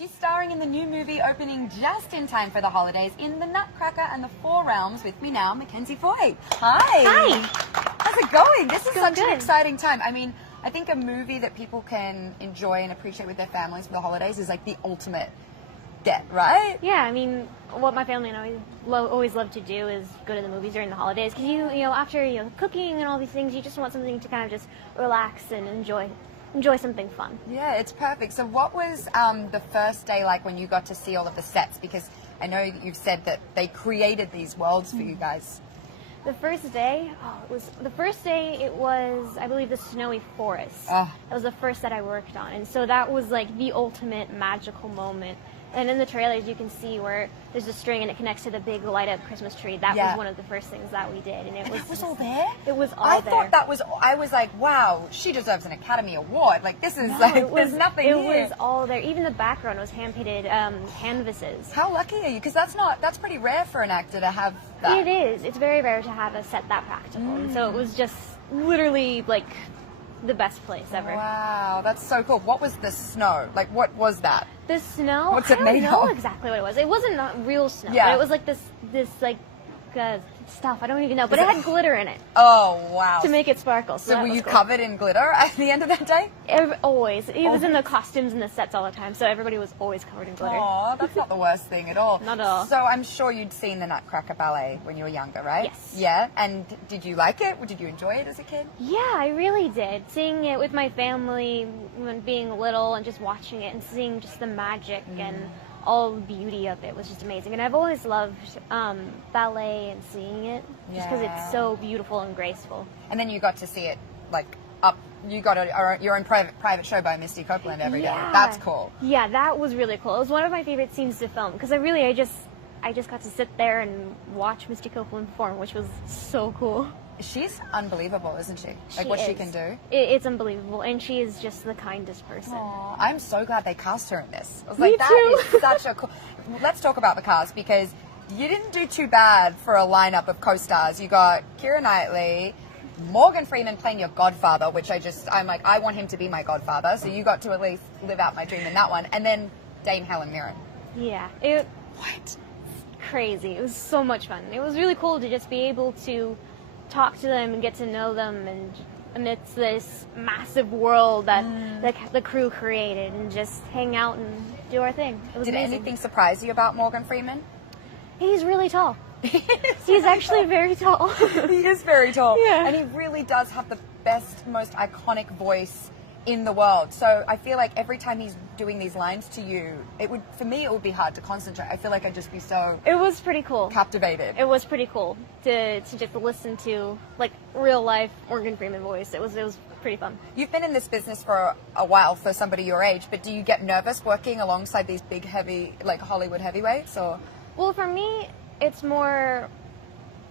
She's starring in the new movie opening just in time for the holidays in The Nutcracker and the Four Realms. With me now, Mackenzie Foy. Hi. Hi. How's it going? This is such good. an exciting time. I mean, I think a movie that people can enjoy and appreciate with their families for the holidays is like the ultimate get, right? Yeah, I mean, what my family and I always love to do is go to the movies during the holidays because you know, after cooking and all these things, you just want something to kind of just relax and enjoy something fun. Yeah, it's perfect. So what was the first day like when you got to see all of the sets? Because I know you've said that they created these worlds for you guys. The first day, it was, I believe, the Snowy Forest. Oh. That was the first that I worked on. And so that was like the ultimate magical moment. And in the trailers, you can see where there's a string and it connects to the big light-up Christmas tree. That was one of the first things that we did. And it was all there? It was all I there. thought that was, I was like, wow, she deserves an Academy Award. Like, this is there's nothing here. It was all there. Even the background was hand-painted canvases. How lucky are you? Because that's pretty rare for an actor to have that. It is. It's very rare to have a set that practical. And so it was just literally like the best place ever. Wow, that's so cool. What was the snow? Like, what was that? The snow? What's it made I don't know of? exactly what it was. It wasn't not real snow, Yeah. but it was like this like stuff. I don't even know, but it had glitter in it Oh, wow. to make it sparkle. So So that were was you cool. covered in glitter at the end of that day? Always. It was in the costumes and the sets all the time, so everybody was always covered in glitter. Oh, that's not the worst thing at all. Not at all. So I'm sure you'd seen the Nutcracker ballet when you were younger, right? Yes. Yeah? And did you like it? Did you enjoy it as a kid? Yeah, I really did. Seeing it with my family when being little and just watching it and seeing just the magic and all the beauty of it was just amazing. And I've always loved ballet and seeing it just because Yeah. it's so beautiful and graceful. And then you got to see it, like, up. You got your own private show by Misty Copeland every day. Yeah. That's cool. Yeah, that was really cool. It was one of my favorite scenes to film because I just got to sit there and watch Misty Copeland perform, which was so cool. She's unbelievable, isn't she? Like, She what she is. can do. It's unbelievable, and she is just the kindest person. Aw, I'm so glad they cast her in this. I was Me like, that too. is such a cool... Let's talk about the cast, because you didn't do too bad for a lineup of co-stars. You got Keira Knightley, Morgan Freeman playing your godfather, which I'm like, I want him to be my godfather, so you got to at least live out my dream in that one. And then Dame Helen Mirren. Yeah, What? crazy. It was so much fun. It was really cool to just be able to talk to them and get to know them and amidst this massive world that the crew created and just hang out and do our thing. It was Did amazing. anything surprise you about Morgan Freeman? He's really tall. He's actually very tall. He is very tall. Yeah. And he really does have the best, most iconic voice in the world. So I feel like every time he's doing these lines to you, for me, it would be hard to concentrate. I feel like I'd just be so It was pretty cool. captivated. It was pretty cool to just listen to like real life Morgan Freeman voice. It was pretty fun. You've been in this business for a while for somebody your age, but do you get nervous working alongside these big, heavy, like Hollywood heavyweights? Or Well, for me, it's more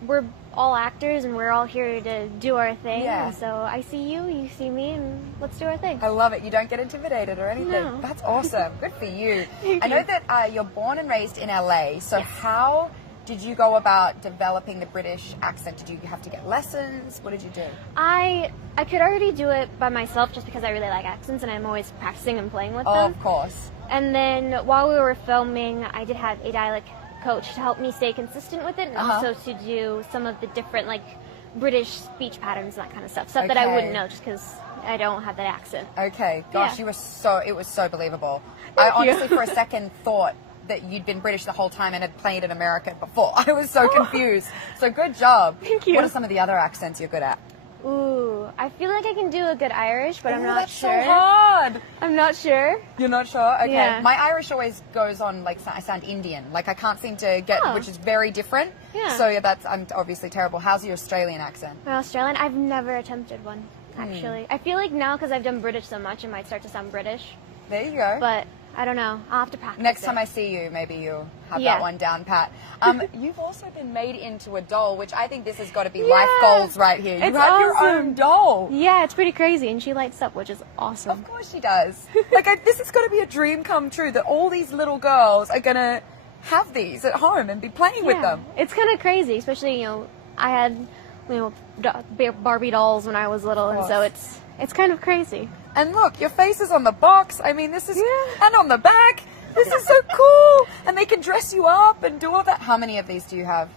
we're all actors and we're all here to do our thing. Yeah. And so I see you, you see me, and let's do our thing. I love it. You don't get intimidated or anything. No. That's awesome. Good for you. Thank I know you. that you're born and raised in LA. So Yes. how did you go about developing the British accent? Did you have to get lessons? What did you do? I could already do it by myself just because I really like accents and I'm always practicing and playing with Oh, them. of course. And then while we were filming, I did have a dialect coach to help me stay consistent with it and also to do some of the different like British speech patterns and that kind of stuff. Stuff that I Okay. wouldn't know just because I don't have that accent. Okay. Gosh, Yeah. it was so believable. Thank I you. honestly, for a second, thought that you'd been British the whole time and had played in America before. I was so confused. So good job. Thank you. What are some of the other accents you're good at? Ooh, I feel like I can do a good Irish, but I'm Ooh, not that's sure. so hard. I'm not sure. You're not sure? Okay. Yeah. My Irish always goes on, like, I sound Indian. Like, I can't seem to get, Oh. which is very different. Yeah. So, yeah, I'm obviously terrible. How's your Australian accent? My Australian, I've never attempted one, Hmm. actually. I feel like now because I've done British so much, it might start to sound British, There you go. but I don't know. I'll have to practice Next it. time I see you, maybe you'll have Yeah. that one down pat. You've also been made into a doll, which I think this has got to be Yeah. life goals right here. You It's have your awesome. own doll. Yeah, it's pretty crazy, and she lights up, which is awesome. Of course she does. Like, this has got to be a dream come true that all these little girls are going to have these at home and be playing with them. It's kind of crazy, especially, I had, Barbie dolls when I was little, and so it's kind of crazy. And look, your face is on the box. I mean, this is... Yeah. And on the back. This is so cool. And they can dress you up and do all that. How many of these do you have?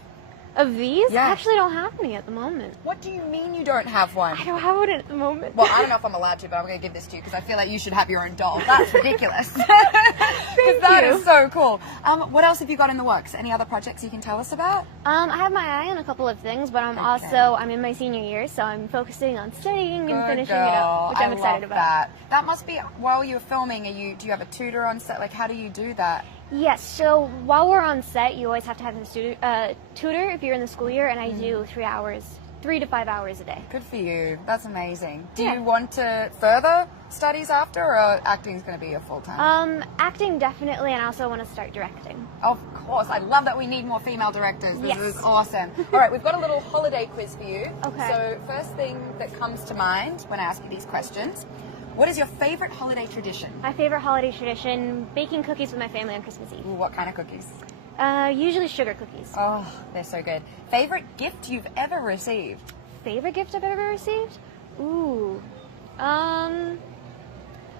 Of these? Yeah. I actually don't have any at the moment. What do you mean you don't have one? I don't have one at the moment. Well, I don't know if I'm allowed to, but I'm going to give this to you because I feel like you should have your own doll. That's ridiculous. Because that is so cool. What else have you got in the works? Any other projects you can tell us about? I have my eye on a couple of things, but I'm in my senior year, so I'm focusing on studying and finishing it up, which I'm excited about. That must be, while you're filming, do you have a tutor on set? Like, how do you do that? Yes, so while we're on set, you always have to have a tutor if you're in the school year, and I do 3 to 5 hours a day. Good for you. That's amazing. Do you want to further studies after, or acting is going to be your full-time? Acting definitely, and I also want to start directing. Of course. I love that we need more female directors. This is awesome. All right, we've got a little holiday quiz for you. Okay. So first thing that comes to mind when I ask you these questions, what is your favorite holiday tradition? My favorite holiday tradition, baking cookies with my family on Christmas Eve. Ooh, what kind of cookies? Usually sugar cookies. Oh, they're so good. Favorite gift you've ever received? Favorite gift I've ever received? Ooh. I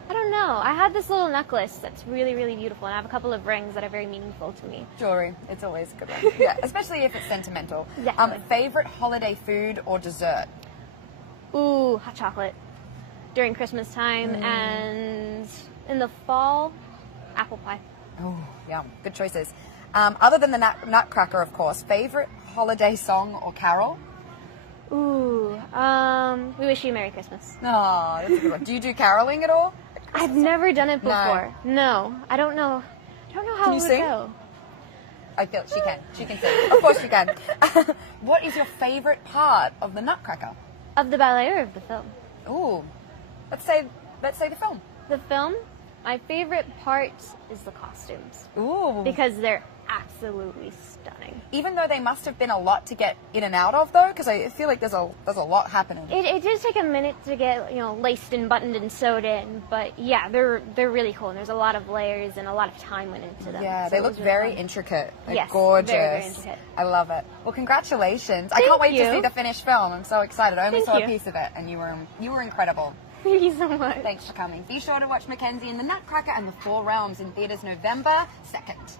don't know. I had this little necklace that's really, really beautiful, and I have a couple of rings that are very meaningful to me. Jewelry. It's always a good one. Yeah, especially if it's sentimental. Exactly. Favorite holiday food or dessert? Ooh, hot chocolate. During Christmas time, and in the fall, apple pie. Oh, yeah, good choices. Other than the Nutcracker, of course, favorite holiday song or carol? Ooh, We Wish You a Merry Christmas. Oh, that's a good one. Do you do caroling at all? I've never done it before. No, I don't know. I don't know how Can it you would sing? go. I feel she can. She can sing. Of course she can. What is your favorite part of the Nutcracker? Of the ballet or of the film? Ooh, let's say the film. The film, my favorite part is the costumes. Ooh. Because they're absolutely stunning. Even though they must have been a lot to get in and out of, though, because I feel like there's a lot happening. It did take a minute to get laced and buttoned and sewed in, but yeah, they're really cool, and there's a lot of layers and a lot of time went into them. Yeah, so they look really very fun. intricate. They're Yes, gorgeous. very, very intricate. I love it. Well, congratulations! I can't wait to see the finished film. I'm so excited. I only saw a piece of it, and you were incredible. Thank you so much. Thanks for coming. Be sure to watch Mackenzie in the Nutcracker and the Four Realms in theaters November 2nd.